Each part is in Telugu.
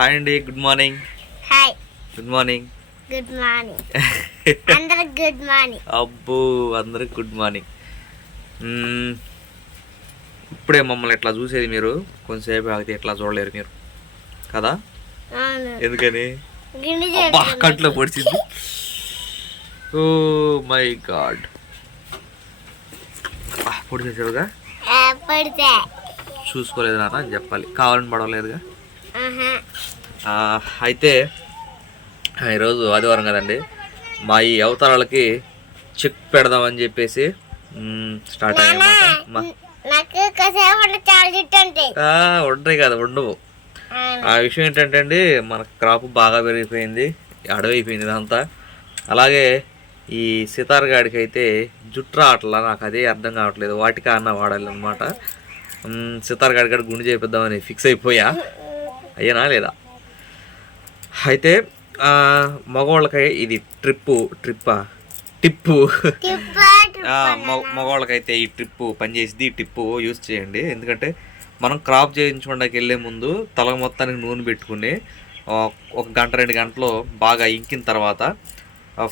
హాయ్ అండి, good morning. Hi, good morning. Good morning. అందరికి గుడ్ మార్నింగ్. అబ్బో, అందరికి గుడ్ మార్నింగ్. ఇప్పుడే మమ్మల్ని ఎట్లా చూసేది మీరు, కొంతసేపు ఆగితే ఎట్లా చూడలేరు మీరు కదా? ఎందుకని కంట్లో పొడిచింది. ఓ మై గాడ్, పొడి చేసాడుగా, చూసుకోలేదు నాన్న అని చెప్పాలి, కావాలని పడవలేదుగా. అయితే ఈరోజు ఆదివారం కదండి, మా ఈ అవతారాలకి చెక్ పెడదామని చెప్పేసి స్టార్ట్ అయ్యామాట. ఉంటాయి కదా, ఉండవు. ఆ విషయం ఏంటంటే అండి, మన క్రాప్ బాగా పెరిగిపోయింది, అడవి అయిపోయింది ఇదంతా. అలాగే ఈ సితార్ గాడికి అయితే జుట్టు రావట్లా, నాకు అదే అర్థం కావట్లేదు, వాటికి అన్న వాడాలి అనమాట. సితార్ గాడి కాడ గుండు చేపిద్దామని ఫిక్స్ అయిపోయా, అయ్యానా లేదా. అయితే మగవాళ్ళకి ఇది టిప్పు మగవాళ్ళకైతే ఈ ట్రిప్పు పనిచేసింది. ఈ టిప్పు యూజ్ చేయండి, ఎందుకంటే మనం క్రాప్ చేయించుకోవడానికి వెళ్ళే ముందు తల మొత్తానికి నూనె పెట్టుకుని 1 గంట 2 గంటలు బాగా ఇంకిన తర్వాత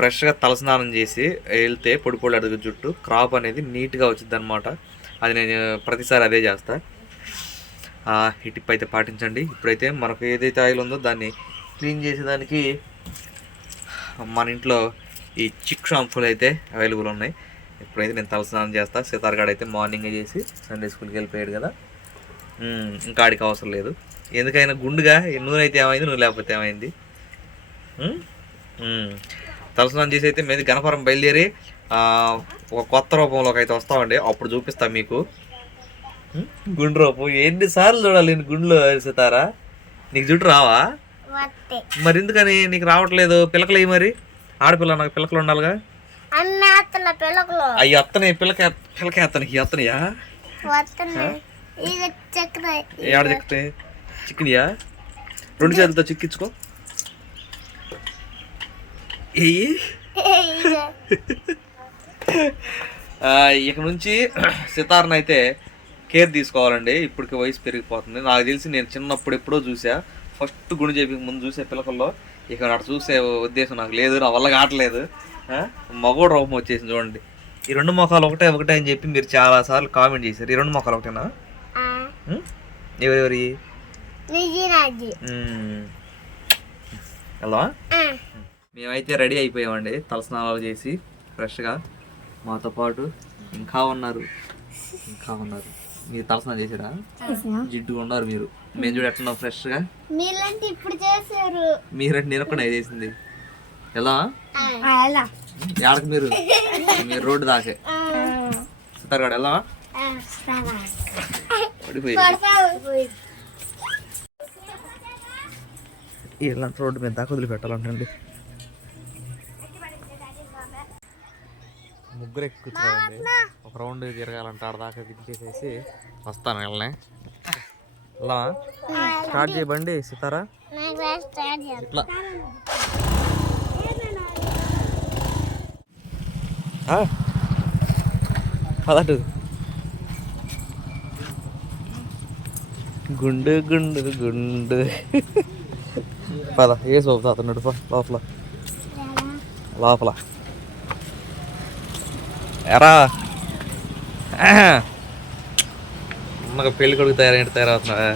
ఫ్రెష్గా తలస్నానం చేసి వెళ్తే పొడి పొడి అడుగు జుట్టు క్రాప్ అనేది నీట్గా వచ్చింది అనమాట. అది నేను ప్రతిసారి అదే చేస్తా. ఈ టిప్ అయితే పాటించండి. ఇప్పుడైతే మనకు ఏదైతే ఆయిల్ ఉందో దాన్ని క్లీన్ చేసేదానికి మన ఇంట్లో ఈ చిక్ షాంపూలు అయితే అవైలబుల్ ఉన్నాయి. ఇప్పుడైతే నేను తలస్నానం చేస్తా. సీతార్గాడు అయితే మార్నింగే చేసి సండే స్కూల్కి వెళ్ళిపోయాడు కదా, ఇంకా ఆడికి అవసరం లేదు. ఎందుకైనా గుండుగా నూనె అయితే ఏమైంది, నూనె లేకపోతే ఏమైంది. తలస్నానం చేసి అయితే మీద గణపురం బయలుదేరి ఒక కొత్త రూపంలోకి అయితే వస్తామండి, అప్పుడు చూపిస్తాను మీకు గుండు రూపం. ఎన్నిసార్లు చూడాలి నేను గుండులో సీతారా? నీకు జుట్టు రావా? మరి ఎందుకని నీకు రావట్లేదు? పిలకలు అయ్యి మరి, ఆడపిల్ల నాకు పిలకలు ఉండాలిగా. అవి అత్తనే పిల్లకి అత్తనియా ఏడ చెక్కితే చిక్కినియా? 2 చేతులతో చిక్కించుకో. ఇక నుంచి సితార్ని అయితే కేర్ తీసుకోవాలండి. ఇప్పటికి వయసు పెరిగిపోతుంది. నాకు తెలిసి నేను చిన్నప్పుడు ఎప్పుడో చూసా, ఫస్ట్ గుండు చేపి ముందు చూసే పిల్లకల్లో. ఇక అటు చూసే ఉద్దేశం నాకు లేదు, నా వల్ల కావట్లేదు. మగోడు రూపం వచ్చేసింది చూడండి. ఈ 2 మొఖాలు ఒకటే అని చెప్పి మీరు చాలాసార్లు కామెంట్ చేశారు. ఈ 2 మొఖాలు ఒకటేనా? ఎవరెవరి? హలో, మేమైతే రెడీ అయిపోయామండి, తలస్నానాలు చేసి ఫ్రెష్గా. మాతో పాటు ఇంకా ఉన్నారు. మీరు తలస్నానం చేసారా? జిడ్డుగా ఉన్నారు మీరు. మేము చూడ ఎట్లున్నాం ఫ్రెష్గా. మీరంటే నేను ఒక్కడే చేసింది. ఎలా ఎడకు మీరు రోడ్డు దాకే సితార్గాడు ఎలా పడిపోయి ఇలాంటి రోడ్డు మీద దాకా వదిలిపెట్టాలంటండి. ముగ్గురు ఎక్కుతున్నారండి, ఒక రౌండ్ తిరగాలంటే ఆడ దాకా దించేసేసి వస్తాను. వెళ్ళనే ఎలా స్టార్ట్ చేయబండి సితారా. ఇట్లా పదటు గుండు గుండు గుండు పద. ఏ సోపు తాతున్నాడు లోపల ఎరా. నాకు పెళ్ళి కొడుకు తయారవుతున్నాడా?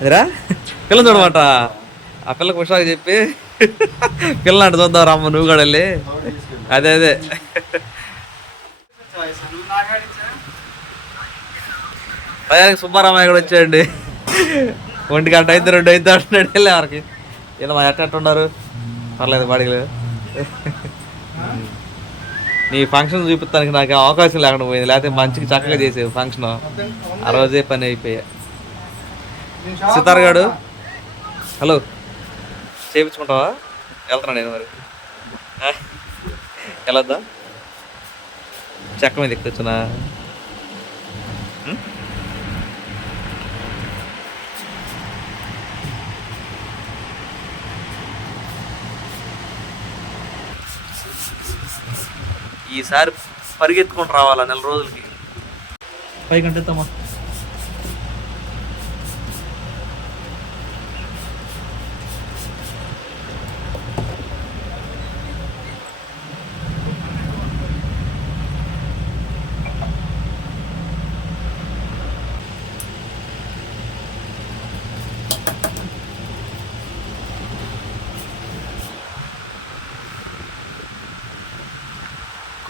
అదిరా పిల్ల చూడమాట. ఆ పిల్లకి హుషారు చెప్పి పిల్లంట చూద్దాం రమ్మ, నువ్వు కూడా వెళ్ళి. అదే పదానికి సుబ్బారామయ్య కూడా వచ్చాయండి. 1 గంట అయితే 2 అయితే అంటున్నాడు. వెళ్ళి ఎవరికి ఇలా మా ఎట్ట ఉన్నారు, పర్లేదు బాడీలు. నీ ఫంక్షన్ చూపిస్తానికి నాకు అవకాశం లేకుండా పోయింది, లేకపోతే మంచిగా చక్కగా చేసేవి ఫంక్షన్. ఆ రోజే పని అయిపోయా. సితార్ గాడు హలో చేయించుకుంటావా? వెళ్తున్నా నేను మరి. వెళ్ళొద్దా? చెక్క మీద ఎక్కొచ్చునా? ఈసారి పరిగెత్తుకొని రావాలా 4 రోజులకి. 5 గంటలమ్మా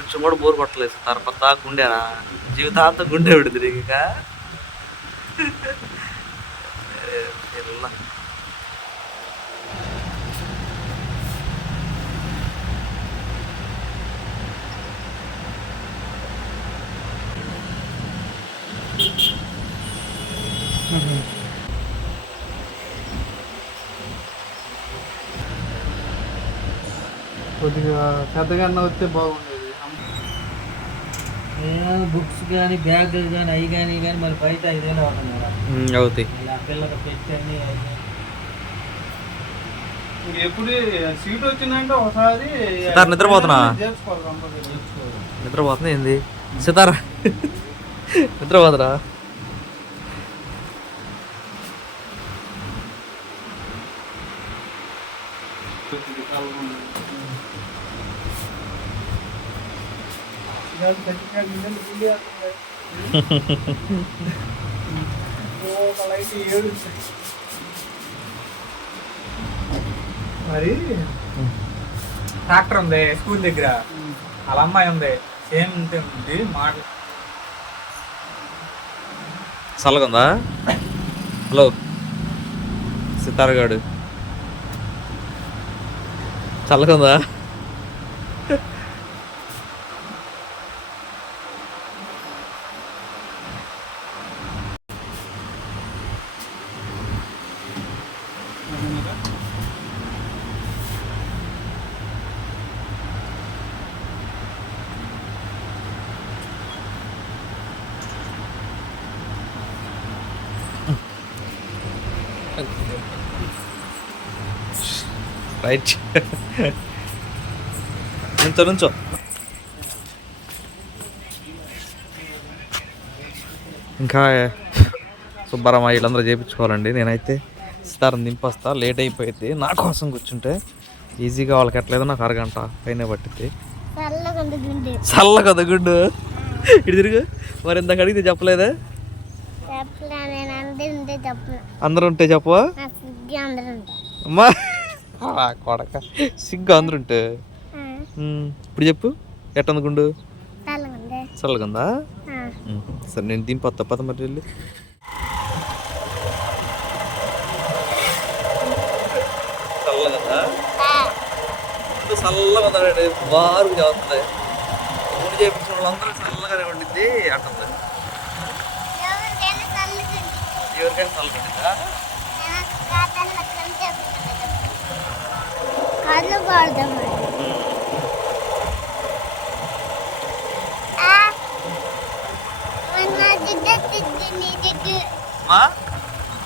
కొంచెం కూడా బోర్ కొట్టలేదు తర్వాత గుండెరా జీవితాంతం గుండె విడుతుంది ఇక కొద్దిగా పెద్దగా వస్తే బాగుండేది. బుక్స్ కానీ బ్యాగులు కానీ అవి కానీ మరి బయట 5,000 అవుతుంది కదా అవుతాయి. ఇలా పిల్లలు పెట్టి అన్ని ఎప్పుడు సీట్ వచ్చిందంటే ఒకసారి సితార్ నిద్రపోతున్నా చేసుకోవాలి కంపల్సరీ. నిద్రపోతున్నా ఏంది సితారా నిద్రపోతురా ఒక లైట్ ఏడు మరి ట్రాక్టర్ ఉంది స్కూల్ దగ్గర, వాళ్ళ అమ్మాయి ఉంది, సేమ్ ఉంటుంది మాట. చల్లగుందా? హలో సితార్ గాడు చల్లగుందా? రైట్ నుంచో ఇంకా సుబ్బారామ వీళ్ళందరూ చేయించుకోవాలండి. నేనైతే సితారం దింపొస్తా, లేట్ అయిపోయింది. నా కోసం కూర్చుంటే ఈజీగా వాళ్ళకి ఎట్లేదో నాకు అరగంట పైన పట్టింది. చల్లగా గుడ్డు ఇటు తిరుగు. మరి ఇందాక అడిగితే చెప్పలేదా? అందరూ ఉంటే చెప్పవా అమ్మా? కొడక సిగ్గు అందరుంటే. ఇప్పుడు చెప్పు ఎట్టుంది గుండు? చల్లగుందా? సరే నేను దింపొస్తా పద మరి వెళ్ళి. చల్లగందా? చల్లగా ఉందండి, బారుగా చదువుతుంది. గుండు చేయించిన వాళ్ళందరూ చల్లగానే ఉండిద్ది అంటుంది. ఎవరికైనా చల్లగా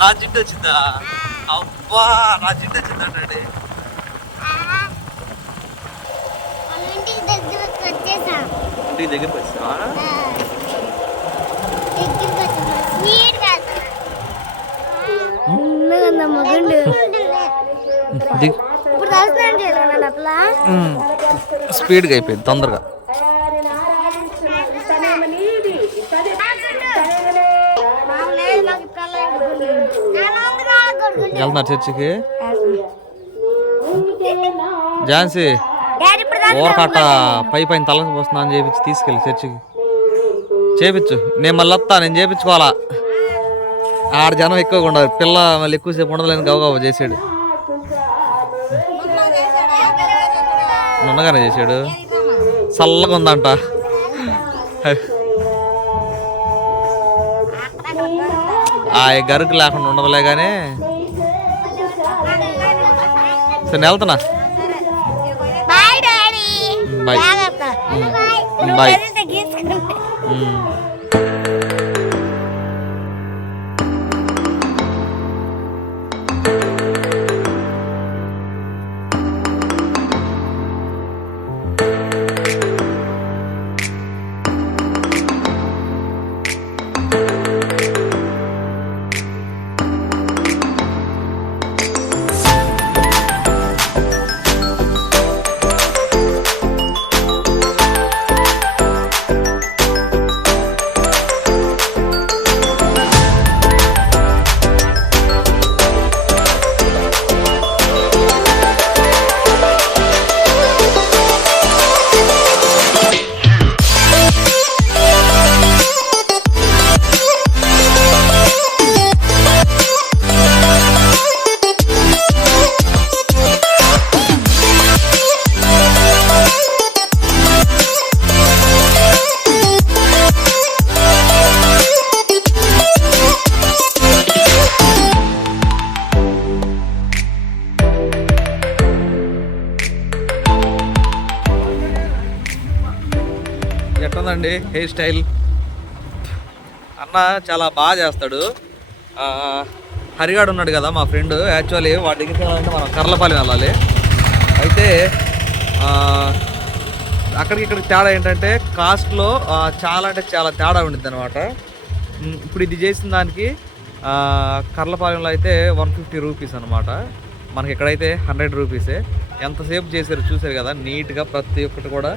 నా జిడ్డు వచ్చిందా? అబ్బా నా జిడ్డు వచ్చిందండి. ఇంటికి దగ్గరికి వచ్చావా? స్పీడ్గా అయిపోయింది తొందరగా. వెళ్తున్నారు చర్చికి? ఝాన్సీ ఊరకట్ట పైన తలకు పోస్తున్నా అని చేపించి తీసుకెళ్ళి చర్చికి చేపించు. నేను మళ్ళీ వస్తా, నేను చేపించుకోవాలా. ఆడ జనం ఎక్కువగా ఉండదు, పిల్ల మళ్ళీ ఎక్కువసేపు ఉండదులేని గవగవ చేసాడు. నున్నగానే చేశాడు. చల్లగా ఉందంట. ఆ గరుకు లేకుండా ఉండదులే కానీ. సరే నేను వెళ్తున్నా. Bye bye. ఎట్టుందండి హెయిర్ స్టైల్? అన్న చాలా బాగా చేస్తాడు. హరిగాడు ఉన్నాడు కదా మా ఫ్రెండ్, యాక్చువల్లీ వాడి దగ్గరికి వెళ్ళాలంటే మనం కర్లపాలెం వెళ్ళాలి. అయితే అక్కడికి ఇక్కడికి తేడా ఏంటంటే కాస్ట్లో చాలా అంటే చాలా తేడా ఉండిద్ది అనమాట. ఇప్పుడు ఇది చేసిన దానికి కర్లపాలెంలో అయితే 150 రూపీస్ అనమాట. మనకి ఇక్కడైతే 100 రూపీసే. ఎంతసేపు చేశారు చూసారు కదా, నీట్గా ప్రతి ఒక్కటి కూడా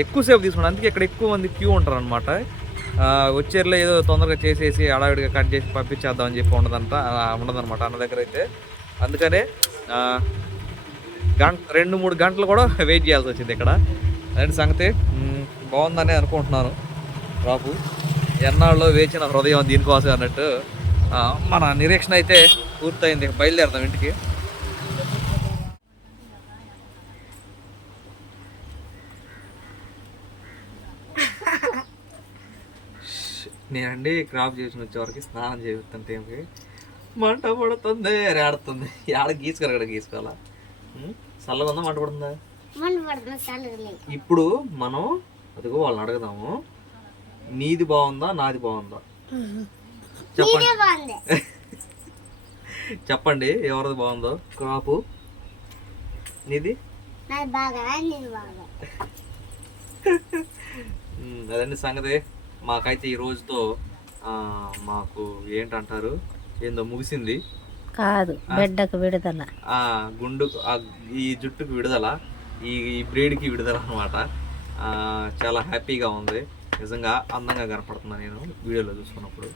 ఎక్కువసేపు తీసుకున్నాను. అందుకే ఇక్కడ ఎక్కువ మంది క్యూ ఉంటారు అనమాట. వచ్చేరులో ఏదో తొందరగా చేసేసి అడావిడిగా కట్ చేసి పంపించేద్దామని చెప్పి ఉండదన్నమాట అన్న దగ్గర అయితే. అందుకనే 2-3 గంటలు కూడా వెయిట్ చేయాల్సి వచ్చింది ఇక్కడ. అదే సంగతి. బాగుందని అనుకుంటున్నాను. రాపు ఎన్నాళ్ళు వేచిన హృదయం దీనికోసం అన్నట్టు మన నిరీక్షణ అయితే పూర్తయింది. బయలుదేరదాం ఇంటికి. నేనండి క్రాప్ చేసిన వచ్చేవరకు స్నానం చేస్తుంటే మంట పడుతుంది, ఆడుతుంది. ఆడ గీసుకోవాలి, ఇక్కడ గీసుకోవాలా? చల్లగా ఉందా, మంట పడుతుందా? ఇప్పుడు మనం అదిగో వాళ్ళని అడుగుదాము, నీది బాగుందా నాది బాగుందా చెప్పండి. చెప్పండి ఎవరిది బాగుందో క్రాపు. నీది? అదండి సంగతి. మాకైతే ఈ రోజుతో మాకు ఏంటంటారు ఏందో ముగిసింది కాదు, బిడ్డకు విడుదల, ఈ జుట్టుకు విడుదల, ఈ బ్రేడ్కి విడుదల అనమాట. చాలా హ్యాపీగా ఉంది నిజంగా. అందంగా కనపడుతున్నా నేను వీడియోలో చూసుకున్నప్పుడు.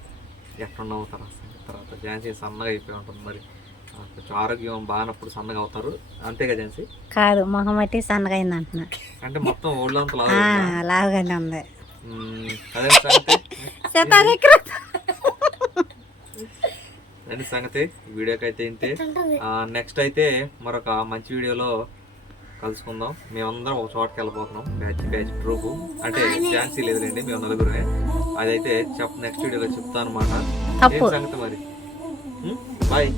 ఎట్లున్నావు తర్వాత ఝాన్సీ సన్నగా అయిపోయి ఉంటుంది. మరి కొంచెం ఆరోగ్యం బాగానప్పుడు సన్నగా అవుతారు అంతేగా ఝాన్సీ? కాదు, మొహం బట్టి సన్నగా అయింది అంటున్నా. అంటే మొత్తం ఒళ్ళంతా లావుగానే ఉంది. అదే సంగతి. వీడియోకి అయితే ఇంతే. నెక్స్ట్ అయితే మరొక మంచి వీడియోలో కలుసుకుందాం. మేమందరం ఒక చోటకి వెళ్ళిపోతున్నాం, బ్యాచ్ ట్రూపు. అంటే ఝాన్సీ లేదులేండి, మేము నలుగురమే. అదైతే నెక్స్ట్ వీడియోలో చెప్తాను అన్నమాట. సంగతి మరి. బాయ్.